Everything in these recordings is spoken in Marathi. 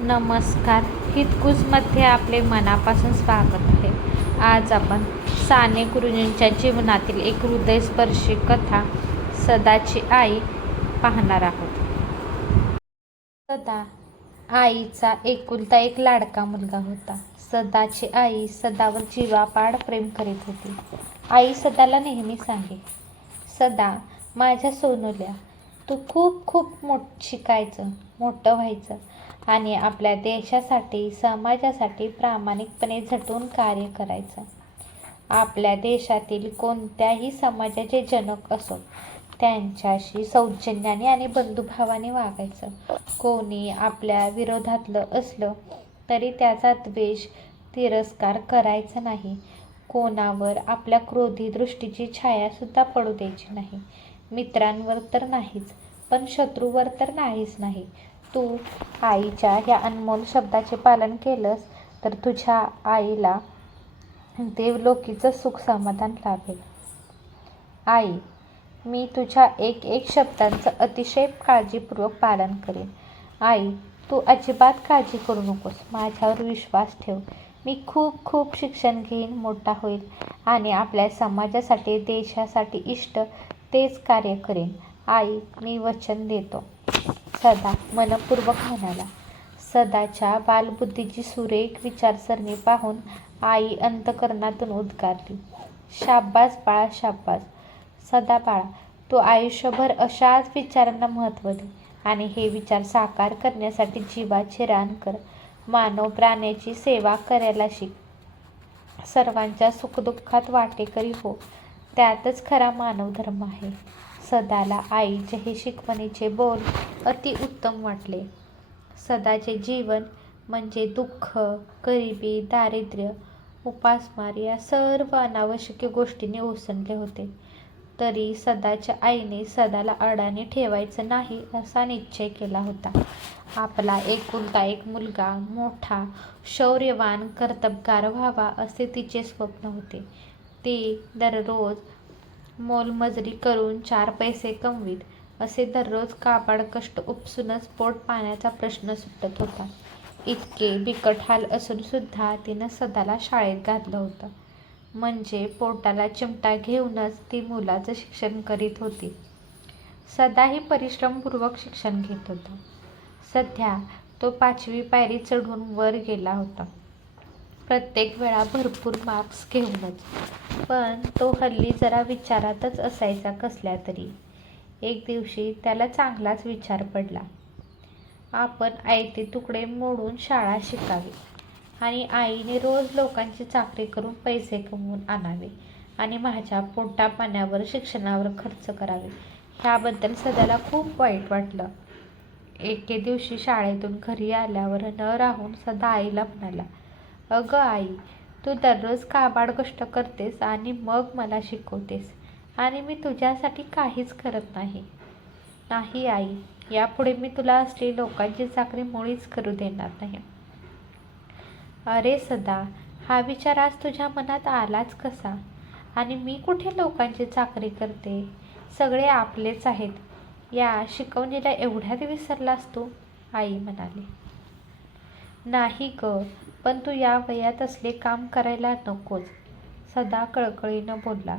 नमस्कार. हितकूजमध्ये आपले मनापासून स्वागत आहे. आज आपण साने गुरुजींच्या जीवनातील एक हृदयस्पर्शी कथा सदाची आई पाहणार आहोत. सदा आईचा एकुलता एक लाडका मुलगा होता. सदाची आई सदावर जीवापाड प्रेम करीत होती. आई सदाला नेहमी सांगे सदा माझ्या सोनूल्या तू खूप खूप मोठ शिकायचं मोठं व्हायचं. आणि आपल्या देशासाठी समाजासाठी प्रामाणिकपणे झटून कार्य करायचं. आपल्या देशातील कोणत्याही समाजाचे जनक असो त्यांच्याशी सौजन्याने आणि बंधुभावाने वागायचं. कोणी आपल्या विरोधातलं असलं तरी त्याचा द्वेष तिरस्कार करायचा नाही. कोणावर आपल्या क्रोधी दृष्टीची छायासुद्धा पडू द्यायची नाही. मित्रांवर तर नाहीच पण शत्रूवर तर नाहीच नाही. तू आईच्या ह्या अनमोल शब्दाचे पालन केलंस तर तुझ्या आईला देवलोकीचं सुख समाधान लाभेल. आई मी तुझ्या एक एक शब्दांचं अतिशय काळजीपूर्वक पालन करेन. आई तू अजिबात काळजी करू नकोस. माझ्यावर विश्वास ठेव. मी खूप खूप शिक्षण घेईन मोठा होईल आणि आपल्या समाजासाठी देशासाठी इष्ट तेच कार्य करेन. आई मी वचन देतो. सदा मनपूर्वक म्हणाला. सदाच्या बालबुद्धीची सुरेख विचारसरणी पाहून आई अंतकरणातून उद्गारली. शाब्बास बाळा शाब्बास. सदा बाळा तू आयुष्यभर अशाच विचारांना महत्त्व दे आणि हे विचार साकार करण्यासाठी जीवाचे रान कर. मानव प्राण्याची सेवा करायला शिक. सर्वांच्या सुखदुःखात वाटेकरी हो. त्यातच खरा मानवधर्म आहे. सदाला आईचे हे शिकवणीचे बोल अतिउत्तम वाटले. सदाचे जीवन म्हणजे दुःख गरिबी दारिद्र्य उपासमार या सर्व अनावश्यक गोष्टींनी ओसंडले होते. तरी सदाच्या आईने सदाला अडाणी ठेवायचं नाही असा निश्चय केला होता. आपला एकुलता एक मुलगा मोठा शौर्यवान कर्तबगार व्हावा असे तिचे स्वप्न होते. ती दररोज मोलमजुरी करून चार पैसे कमवीत असे दररोज काबाड कष्ट उपसूनच पोट पाण्याचा प्रश्न सुटत होता. इतके बिकट हाल असून सुद्धा तिनं सदाला शाळेत घातलं होतं. म्हणजे पोटाला चिमटा घेऊनच ती मुलाचं शिक्षण करीत होती. सदाही परिश्रमपूर्वक शिक्षण घेत होता. सध्या तो पाचवी पायरी चढून वर गेला होता. प्रत्येक वेळा भरपूर मार्क्स घेऊनच. पण तो हल्ली जरा विचारातच असायचा कसल्या तरी. एक दिवशी त्याला चांगलाच विचार पडला. आपण आयते तुकडे मोडून शाळा शिकावी आणि आईने रोज लोकांची चाकरी करून पैसे कमवून आणावे आणि माझ्या पोटा पाण्यावर शिक्षणावर खर्च करावे ह्याबद्दल सध्याला खूप वाईट वाटलं. एके दिवशी शाळेतून घरी आल्यावर न राहून सदा आईला म्हणाला अगं आई तू दररोज काबाड कष्ट करतेस आणि मग मला शिकवतेस. आणि मी तुझ्यासाठी काहीच करत नाही. नाही आई यापुढे मी तुला असली लोकांची चाकरी मुळीच करू देणार नाही. अरे सदा हा विचार आज तुझ्या मनात आलाच कसा? आणि मी कुठे लोकांची चाकरी करते? सगळे आपलेच आहेत. या शिकवणीला एवढ्यात विसरलास तू? आई म्हणाली. नाही ग पण तू या वयात असले काम करायला नकोस. सदा कळकळीनं बोलला.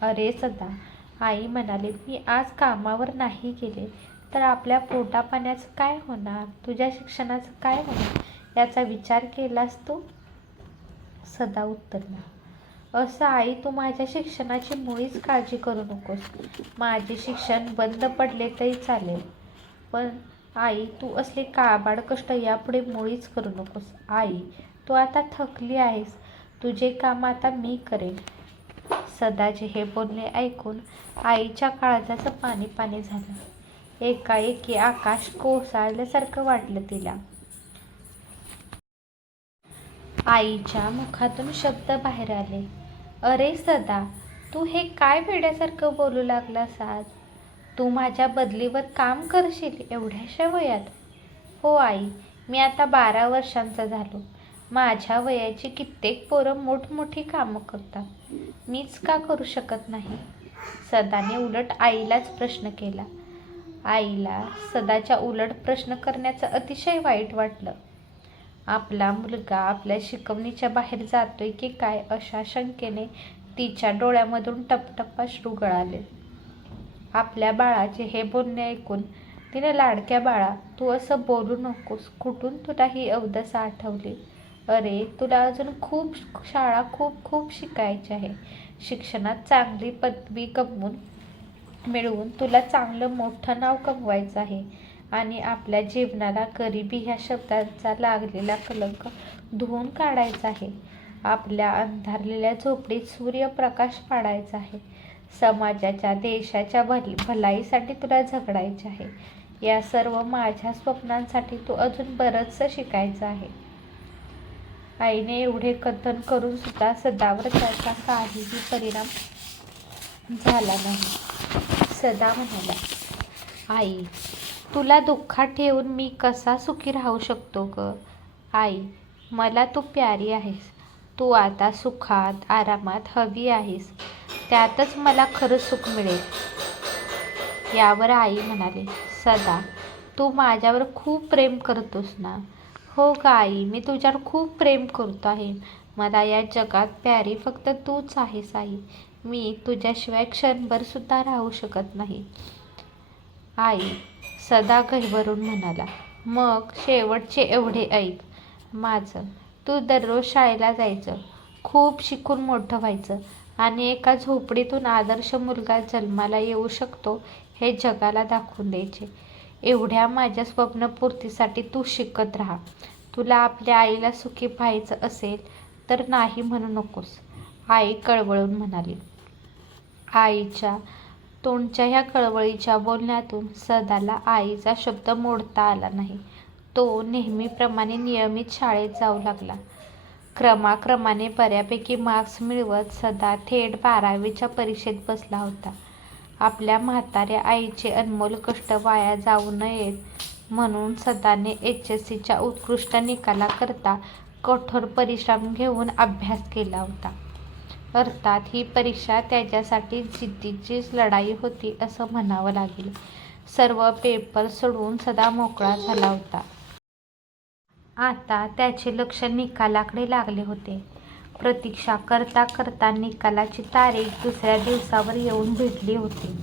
अरे सदा आई म्हणाले मी आज कामावर नाही गेले तर आपल्या पोटापाण्याचं काय होणार? तुझ्या शिक्षणाचं काय होणार? याचा विचार केलास तू? सदा उत्तरला असं आई तू माझ्या शिक्षणाची मुळीच काळजी करू नकोस. माझे शिक्षण बंद पडले तरी चालेल पण आई तू असले काबाड कष्ट यापुढे मुळीच करू नकोस. आई तू आता थकली आहेस. तुझे काम आता मी करेन. सदाचे हे बोलणे ऐकून आईच्या काळजाचं पाणी पाणी झालं. एकाएकी आकाश कोसळल्यासारखं वाटलं तिला. आईच्या मुखातून शब्द बाहेर आले. अरे सदा तू हे काय वेड्यासारखं बोलू लागलास आज? तू माझ्या बदलीवर काम करशील एवढ्याशा वयात. हो आई मी आता बारा वर्षांचा झालो. माझ्या वयाची कित्येक पोरं मोठमोठी कामं करतात. मीच का करू शकत नाही? सदाने उलट आईलाच प्रश्न केला. आईला सदाच्या उलट प्रश्न करण्याचं अतिशय वाईट वाटलं. आपला मुलगा आपल्या शिकवणीच्या बाहेर जातोय की काय अशा शंकेने तिच्या डोळ्यामधून टपटपा श्रुगळाले गळाले आपल्या बाळाचे हे बोलणे ऐकून तिने लाडक्या बाळा तू असं बोलू नकोस. कुठून तुला ही अवदसा आठवली? अरे तुला अजून खूप शाळा खूप खूप शिकायची आहे. शिक्षणात चांगली पदवी कमवून मिळवून तुला चांगलं मोठं नाव कमवायचं आहे. आणि आपल्या जीवनाला गरिबी ह्या शब्दाचा लागलेला कलंक धुवून काढायचा आहे. आपल्या अंधारलेल्या झोपडीत सूर्यप्रकाश पाडायचा आहे. समाजाच्या देशाच्या भली भलाईसाठी तुला झगडायचे आहे. या सर्व माझ्या स्वप्नांसाठी तू अजून बरंचसं शिकायचं आहे. आईने एवढे कथन करून सुद्धा सदावर त्याचा काहीही परिणाम झाला नाही. सदा म्हणाला आई तुला दुःखात ठेवून मी कसा सुखी राहू शकतो ग? आई मला तू प्यारी आहेस. तू आता सुखात आरामात हवी आहेस. त्यातच मला खरं सुख मिळेल. यावर आई म्हणाली सदा तू माझ्यावर खूप प्रेम करतोस ना? हो का आई मी तुझ्यावर खूप प्रेम करतो आहे. मला या जगात प्यारी फक्त तूच आहेस आई. मी तुझ्याशिवाय क्षणभर सुद्धा राहू शकत नाही. आई सदा गहिवरून म्हणाला मग शेवटचे एवढे ऐक. माझं तू दररोज शाळेला जायचं खूप शिकून मोठं व्हायचं आणि एका झोपडीतून आदर्श मुलगा जन्माला येऊ शकतो हे जगाला दाखवून द्यायचे. एवढ्या माझ्या स्वप्नपूर्तीसाठी तू शिकत राहा. तुला आपल्या आईला सुखी पाहायचं असेल तर नाही म्हणू नकोस आई कळवळून म्हणाली. आईच्या तोंडच्या ह्या कळवळीच्या बोलण्यातून सदाला आईचा शब्द मोडता आला नाही. तो नेहमीप्रमाणे नियमित शाळेत जाऊ लागला. क्रमाक्रमाने बऱ्यापैकी मार्क्स मिळवत सदा थेट बारावीच्या परीक्षेत बसला होता. आपल्या म्हाताऱ्या आईचे अनमोल कष्ट वाया जाऊ नयेत. म्हणून सदाने एच एस सीच्या उत्कृष्ट निकालाकरता कठोर परिश्रम घेऊन अभ्यास केला होता. अर्थात ही परीक्षा त्याच्यासाठी जिद्दीचीच लढाई होती असं म्हणावं लागेल. सर्व पेपर सोडवून सदा मोकळा झाला होता. आता त्याचे लक्ष निकालाकडे लागले होते. प्रतीक्षा करता करता निकालाची तारीख दुसऱ्या दिवसावर येऊन भेटली होती.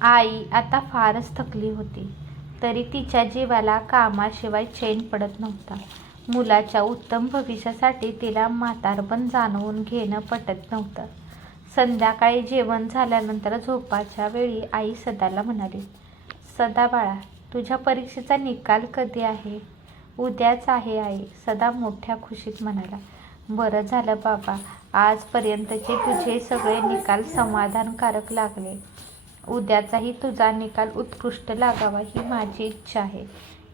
आई आता फारच थकली होती. तरी तिच्या जीवाला कामाशिवाय चैन पडत नव्हता. मुलाच्या उत्तम भविष्यासाठी तिला म्हातारपण जाणवून घेणं पटत नव्हतं. संध्याकाळी जेवण झाल्यानंतर झोपाच्या वेळी आई सदाला म्हणाली सदा बाळा तुझ्या परीक्षेचा निकाल कधी आहे? उद्याच आहे आई सदा मोठ्या खुशीत म्हणाला. बरं झालं बाबा आजपर्यंतचे तुझे सगळे निकाल समाधानकारक लागले. उद्याचाही तुझा निकाल उत्कृष्ट लागावा ही माझी इच्छा आहे.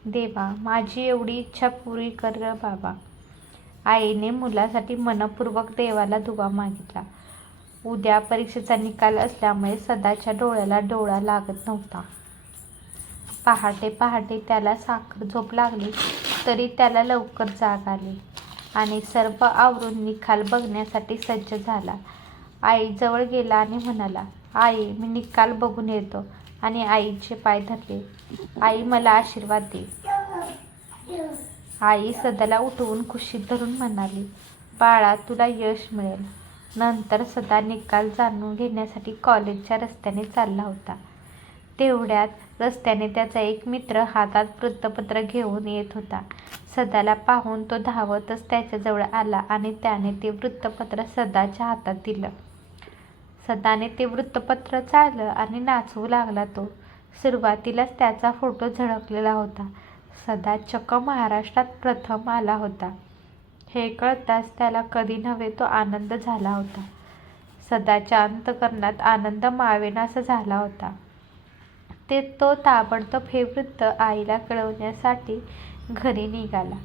देवा माझी एवढी इच्छा पुरी कर बाबा. आईने मुलासाठी मनपूर्वक देवाला दुवा मागितला. उद्या परीक्षेचा निकाल असल्यामुळे सदाच्या डोळ्याला डोळा लागत नव्हता. पहाटे पहाटे त्याला साखर झोप लागली तरी त्याला लवकर जाग आली आणि सर्व आवरून निकाल बघण्यासाठी सज्ज झाला. आईजवळ गेला आणि म्हणाला आई मी निकाल बघून येतो. आणि आईचे पाय धरले आई मला आशीर्वाद दे. आई सदाला उठवून खुशीत धरून म्हणाली बाळा तुला यश मिळेल. नंतर सदा निकाल जाणून घेण्यासाठी कॉलेजच्या रस्त्याने चालला होता. तेवढ्यात रस्त्याने त्याचा एक मित्र हातात वृत्तपत्र घेऊन येत होता. सदाला पाहून तो धावतच त्याच्याजवळ आला आणि त्याने ते वृत्तपत्र सदाच्या हातात दिलं. सदाने ते वृत्तपत्र चाललं आणि नाचवू लागला तो. सुरुवातीलाच त्याचा फोटो झळकलेला होता. सदा चक्क महाराष्ट्रात प्रथम आला होता. हे कळताच त्याला कधी नव्हे तो आनंद झाला होता. सदाच्या अंतकरणात आनंद मावेनासा झाला होता. ते तो ताबडतोब हे वृत्त आईला कळवण्यासाठी घरी निघाला.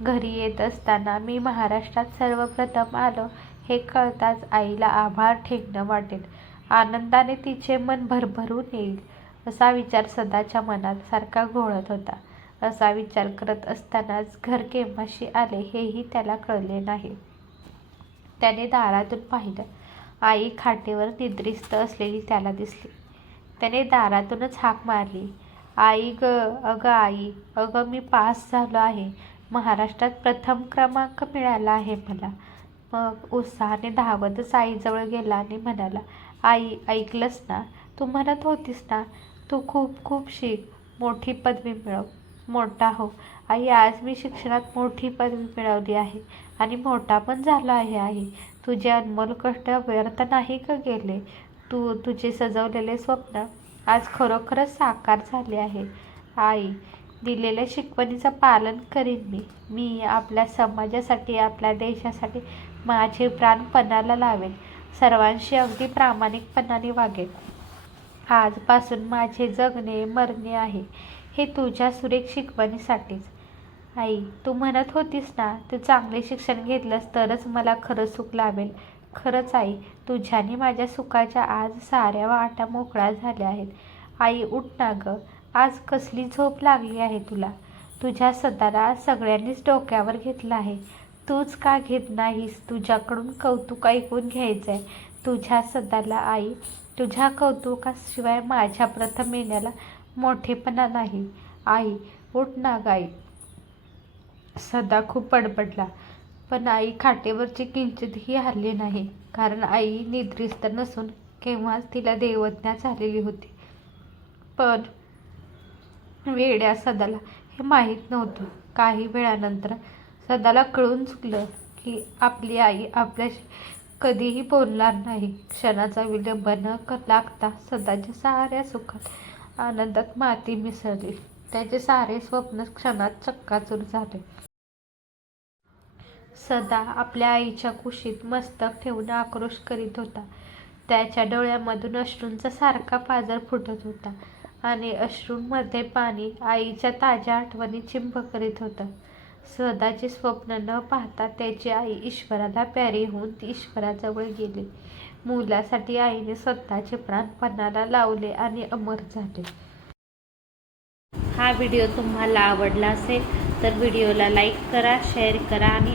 घरी येत असताना मी महाराष्ट्रात सर्वप्रथम आलो हे कळताच आईला आभार ठेकणं वाटेल. आनंदाने तिचे मन भरभरून येईल असा विचार सदाच्या मनात सारखा घोळत होता. असा विचार करत असतानाच घर केव्हाशी आले हेही त्याला कळले नाही. त्याने दारातून पाहिलं. आई खाटेवर निद्रिस्त असलेली त्याला दिसली. त्याने दारातूनच हाक मारली. आई ग अगं आई अगं मी पास झालो आहे. महाराष्ट्रात प्रथम क्रमांक मिळाला आहे मला. मग उत्साहाने धावतच आईजवळ गेला आणि म्हणाला आई ऐकलंस ना? तू म्हणत होतीस ना तू खूप खूप शिक मोठी पदवी मिळव. मोठा हो. आई आज मी शिक्षणात मोठी पदवी मिळवली आहे आणि मोठा पण झाला आहे आई. तुझे अनमोल कष्ट व्यर्थ नाही का गेले? तू तुझे सजवलेले स्वप्न आज खरोखरच साकार झाले आहे. आई दिलेल्या शिकवणीचं पालन करीन मी. मी आपल्या समाजासाठी आपल्या देशासाठी माझे प्राण पणाला लावेन. सर्वांशी अगदी प्रामाणिकपणाने वागेन. आजपासून माझे जगणे मरणे आहे. हे तुझ्या सुरेख शिकवणीसाठीच. आई तू म्हणत होतीस ना तू चांगले शिक्षण घेतलंस तरच मला खरं सुख लाभेल. खरंच आई तुझ्याने माझ्या सुखाच्या आज साऱ्या वाटा मोकळ्या झाल्या आहेत. आई उठ ना गं. आज कसली झोप लागली आहे तुला? तुझ्या सदाला सगळ्यांनीच डोक्यावर घेतलं आहे. तूच का घेत नाहीस? तुझ्याकडून कौतुक ऐकून घ्यायचं आहे तुझ्या सदाला आई तुझ्या कौतुकाशिवाय माझ्या प्रथम येण्याला मोठेपणा नाही. आई उठ ना गाई सदा खूप बडबडला. पण आई खाटेवरची किंचितही हरली नाही. कारण आई निद्रिस्त नसून केव्हाच तिला देवज्ञा झालेली होती. पण वेड्या सदाला हे माहीत नव्हतं. काही वेळानंतर सदाला कळून चुकलं की आपली आई आपल्याशी कधीही बोलणार नाही. क्षणाचा विलंब न क लागता सदाच्या साऱ्या सुखात आनंदात माती मिसळली. त्याचे सारे स्वप्न क्षणात चक्काचूर झाले. सदा आपल्या आईच्या कुशीत मस्तक ठेवून आक्रोश करीत होता. त्याच्या डोळ्यामधून अश्रूंचा सारखा पाजर फुटत होता आणि अश्रूंमध्ये पाणी आईच्या ताज्या आठवणी चिंब करीत होतं. सदाचे स्वप्न न पाहता त्याची आई ईश्वराला प्यारी होऊन ती ईश्वराजवळ गेली. मुलासाठी आईने स्वतःचे प्राण पणाला लावले आणि अमर झाले. हा व्हिडिओ तुम्हाला आवडला असेल तर व्हिडिओला लाईक करा शेअर करा आणि